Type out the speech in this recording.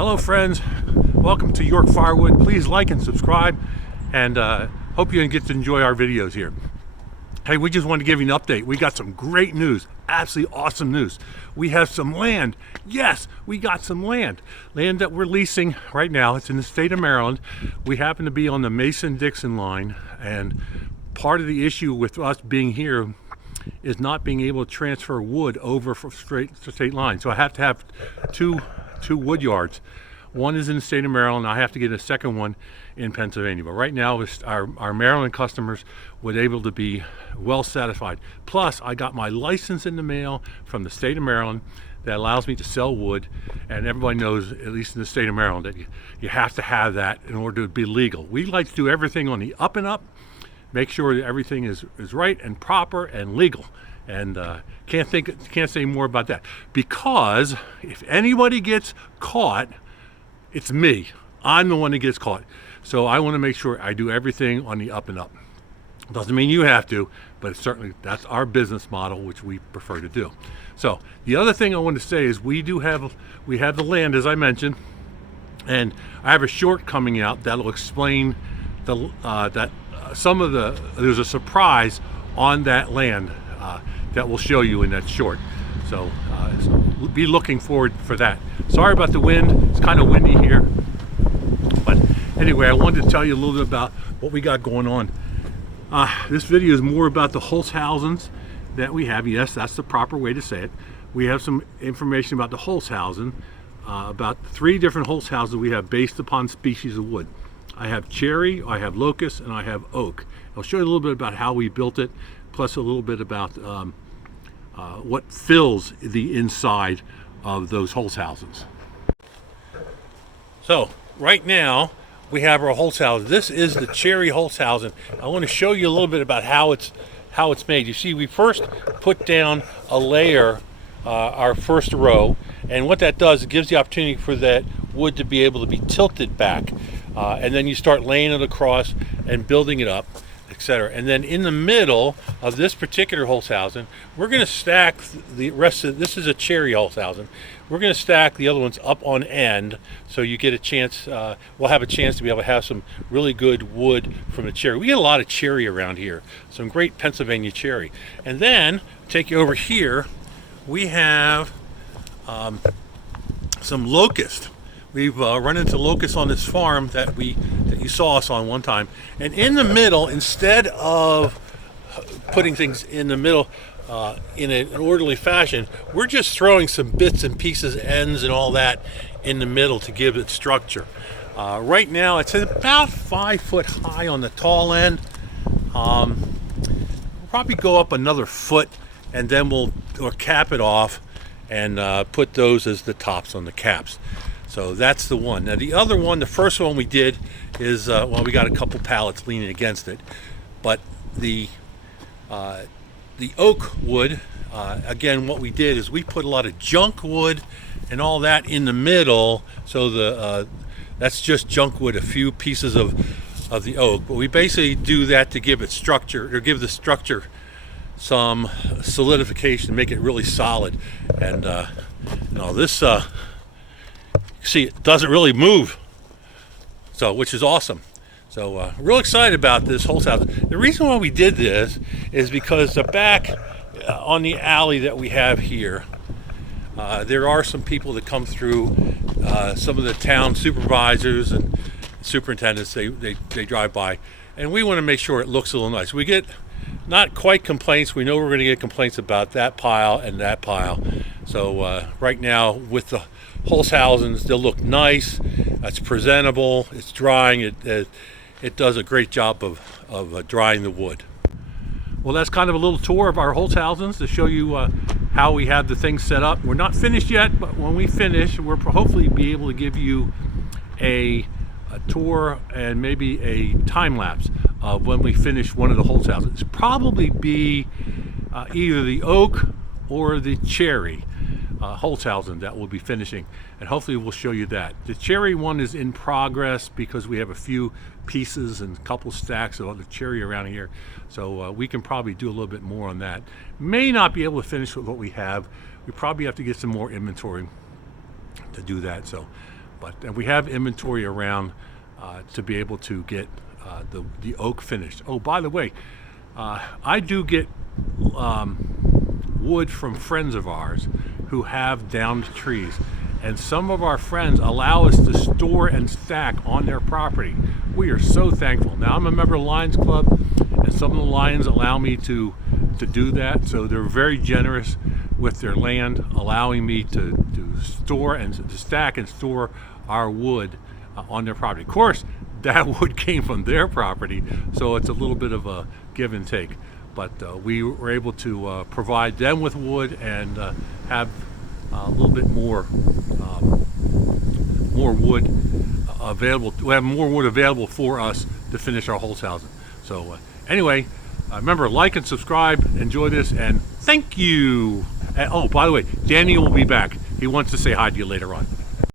Hello friends, welcome to York Firewood. Please like and subscribe, and hope you get to enjoy our videos here. Hey, we just wanted to give you an update. We got some great news, absolutely awesome news. We have some land. Yes, we got some land that we're leasing right now. It's in the state of Maryland. We happen to be on the Mason-Dixon line, and part of the issue with us being here is not being able to transfer wood over for straight line. So I have to have two wood yards. One is in the state of Maryland. I have to get a second one in Pennsylvania. But right now, our Maryland customers would able to be well satisfied. Plus, I got my license in the mail from the state of Maryland that allows me to sell wood. And everybody knows, at least in the state of Maryland, that you have to have that in order to be legal. We like to do everything on the up and up, make sure that everything is right and proper and legal. And can't say more about that, because if anybody gets caught, it's me. I'm the one that gets caught. So I want to make sure I do everything on the up and up. Doesn't mean you have to, but certainly that's our business model, which we prefer to do. So the other thing I want to say is we have the land, as I mentioned, and I have a short coming out that'll explain there's a surprise on that land that we'll show you in that short. So be looking forward for that. Sorry about the wind, it's kind of windy here. But anyway, I wanted to tell you a little bit about what we got going on. This video is more about the Holzhausens that we have. Yes, that's the proper way to say it. We have some information about the Holzhausen, about 3 different Holzhausen we have based upon species of wood. I have cherry, I have locust, and I have oak. I'll show you a little bit about how we built it, plus a little bit about what fills the inside of those Holzhausens. So right now we have our Holzhausen. This is the cherry Holzhausen. I want to show you a little bit about how it's made. You see, we first put down a layer, our first row, and what that does, it gives the opportunity for that wood to be able to be tilted back, and then you start laying it across and building it up, etc. And then in the middle of this particular Holzhausen, we're going to stack the rest of this. Is a cherry Holzhausen. We're going to stack the other ones up on end, so you get a chance. We'll have a chance to be able to have some really good wood from the cherry. We get a lot of cherry around here, some great Pennsylvania cherry. And then take you over here. We have some locust. We've run into locusts on this farm that you saw us on one time. And in the middle, instead of putting things in the middle in an orderly fashion, we're just throwing some bits and pieces, ends and all that in the middle to give it structure. Right now, it's about 5 foot high on the tall end. We'll probably go up another foot, and then we'll cap it off and put those as the tops on the caps. So that's the one. Now the other one, the first one we did is, well, we got a couple pallets leaning against it, but the oak wood, again, what we did is we put a lot of junk wood and all that in the middle. So that's just junk wood, a few pieces of the oak, but we basically do that to give it structure, or give the structure some solidification, make it really solid. And this. See, it doesn't really move, so which is awesome. So real excited about this Holzhausen. The reason why we did this is because the back on the alley that we have here, there are some people that come through, some of the town supervisors and superintendents. They drive by, and we want to make sure it looks a little nice. We get not quite complaints. We know we're going to get complaints about that pile and that pile. So right now with the Holzhausens, they'll look nice. It's presentable. It's drying. It does a great job of drying the wood. Well, that's kind of a little tour of our Holzhausens to show you how we have the things set up. We're not finished yet, but when we finish, we'll hopefully be able to give you a tour and maybe a time lapse of when we finish one of the Holzhausens. It's probably be either the oak or the cherry Holzhausen that we'll be finishing, and hopefully we'll show you that. The cherry one is in progress because we have a few pieces and a couple stacks of the cherry around here, so we can probably do a little bit more on that. May not be able to finish with what we have. We probably have to get some more inventory to do that. So And we have inventory around to be able to get the oak finished. Oh, by the way, I do get wood from friends of ours who have downed trees, and some of our friends allow us to store and stack on their property. We are so thankful. Now, I'm a member of the Lions Club, and some of the Lions allow me to do that, so they're very generous with their land, allowing me to store and to stack and store our wood on their property. Of course, that wood came from their property, so it's a little bit of a give and take. But we were able to provide them with wood and have a little bit more wood available. We have more wood available for us to finish our whole housing. So anyway, remember, like and subscribe. Enjoy this, and thank you. Oh, by the way, Danny will be back. He wants to say hi to you later on.